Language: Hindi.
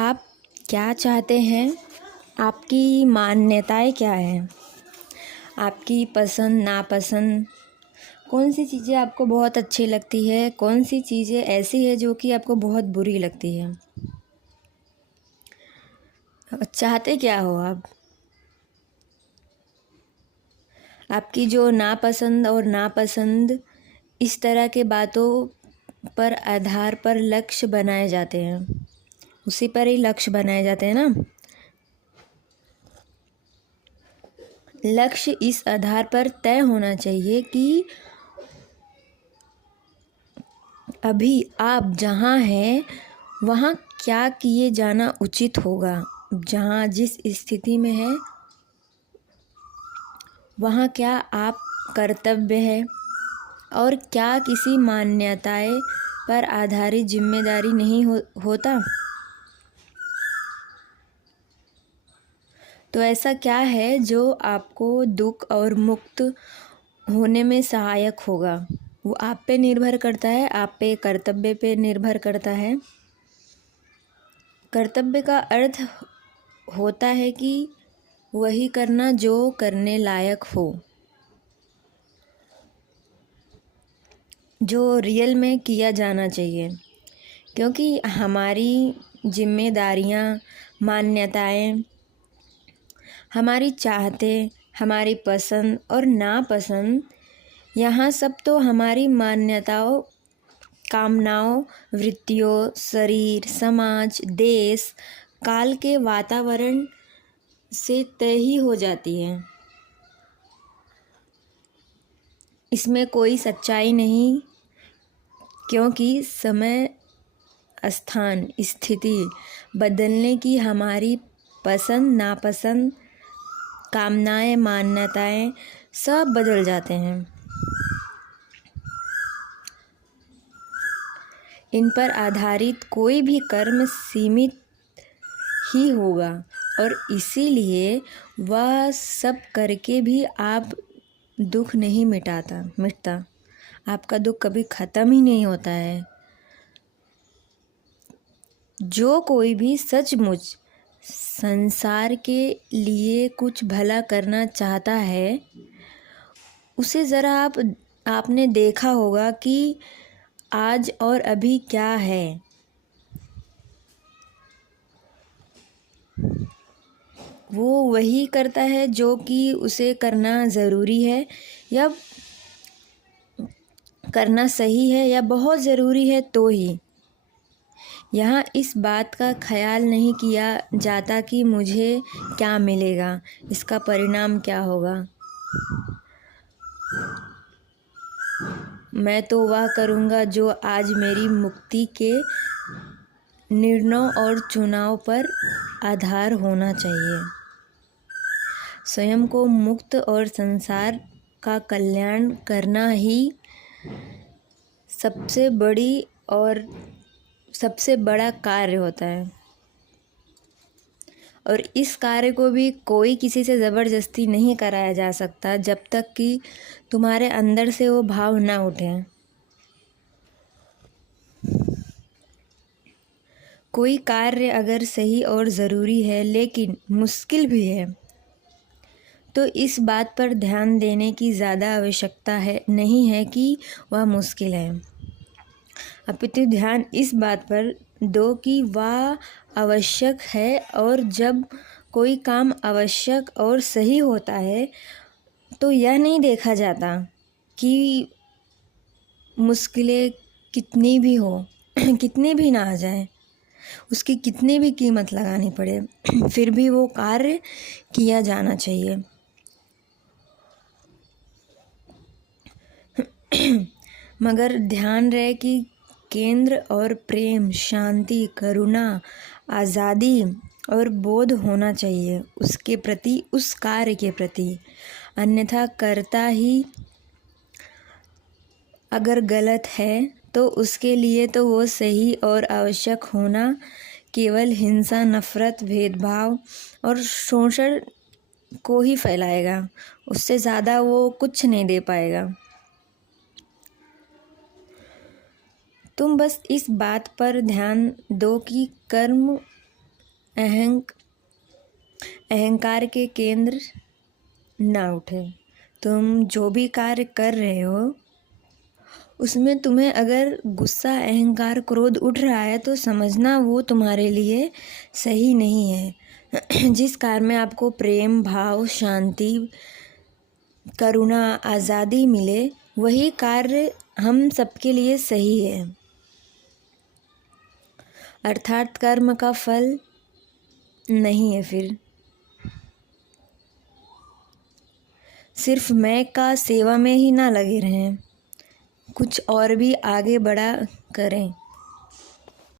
आप क्या चाहते हैं? आपकी मान्यताएँ क्या हैं? आपकी पसंद नापसंद कौन सी चीज़ें आपको बहुत अच्छी लगती है? कौन सी चीज़ें ऐसी है जो कि आपको बहुत बुरी लगती है? चाहते क्या हो आप? आपकी जो नापसंद और नापसंद इस तरह के बातों पर आधार पर लक्ष्य बनाए जाते हैं। उसी पर ही लक्ष्य बनाए जाते हैं ना। लक्ष्य इस आधार पर तय होना चाहिए कि अभी आप जहाँ हैं वहाँ क्या किए जाना उचित होगा। जहाँ जिस स्थिति में है वहाँ क्या आप कर्तव्य है और क्या किसी मान्यताएं पर आधारित जिम्मेदारी नहीं होता। तो ऐसा क्या है जो आपको दुख और मुक्त होने में सहायक होगा? वो आप पे निर्भर करता है, आप पे कर्तव्य पे निर्भर करता है। कर्तव्य का अर्थ होता है कि वही करना जो करने लायक हो, जो रियल में किया जाना चाहिए। क्योंकि हमारी जिम्मेदारियां, मान्यताएं, हमारी चाहतें, हमारी पसंद और नापसंद, यहाँ सब तो हमारी मान्यताओं, कामनाओं, वृत्तियों, शरीर, समाज, देश, काल के वातावरण से तय ही हो जाती है। इसमें कोई सच्चाई नहीं, क्योंकि समय, स्थान, स्थिति बदलने की हमारी पसंद नापसंद, कामनाएं, मान्यताएं सब बदल जाते हैं। इन पर आधारित कोई भी कर्म सीमित ही होगा और इसीलिए वह सब करके भी आप दुख नहीं मिटता। आपका दुख कभी ख़त्म ही नहीं होता है। जो कोई भी सचमुच संसार के लिए कुछ भला करना चाहता है, उसे ज़रा आपने देखा होगा कि आज और अभी क्या है। वो वही करता है जो कि उसे करना ज़रूरी है या करना सही है या बहुत ज़रूरी है तो ही। यहाँ इस बात का ख्याल नहीं किया जाता कि मुझे क्या मिलेगा, इसका परिणाम क्या होगा। मैं तो वह करूँगा जो आज मेरी मुक्ति के निर्णयों और चुनाव पर आधार होना चाहिए। स्वयं को मुक्त और संसार का कल्याण करना ही सबसे बड़ी और सबसे बड़ा कार्य होता है। और इस कार्य को भी कोई किसी से ज़बरदस्ती नहीं कराया जा सकता जब तक कि तुम्हारे अंदर से वो भाव ना उठे। कोई कार्य अगर सही और ज़रूरी है लेकिन मुश्किल भी है तो इस बात पर ध्यान देने की ज़्यादा आवश्यकता नहीं है कि वह मुश्किल है, अपितु ध्यान इस बात पर दो कि वह आवश्यक है। और जब कोई काम आवश्यक और सही होता है तो यह नहीं देखा जाता कि मुश्किलें कितनी भी हो कितनी भी ना आ जाए, उसकी कितनी भी कीमत लगानी पड़े फिर भी वो कार्य किया जाना चाहिए। मगर ध्यान रहे कि केंद्र और प्रेम, शांति, करुणा, आज़ादी और बोध होना चाहिए उसके प्रति, उस कार्य के प्रति। अन्यथा करता ही अगर गलत है तो उसके लिए तो वो सही और आवश्यक होना केवल हिंसा, नफ़रत, भेदभाव और शोषण को ही फैलाएगा। उससे ज़्यादा वो कुछ नहीं दे पाएगा। तुम बस इस बात पर ध्यान दो कि कर्म अहंकार के केंद्र ना उठे। तुम जो भी कार्य कर रहे हो उसमें तुम्हें अगर गुस्सा, अहंकार, क्रोध उठ रहा है तो समझना वो तुम्हारे लिए सही नहीं है। जिस कार्य में आपको प्रेम भाव, शांति, करुणा, आज़ादी मिले वही कार्य हम सबके लिए सही है। अर्थात कर्म का फल नहीं है। फिर सिर्फ मैं का सेवा में ही ना लगे रहें, कुछ और भी आगे बढ़ा करें।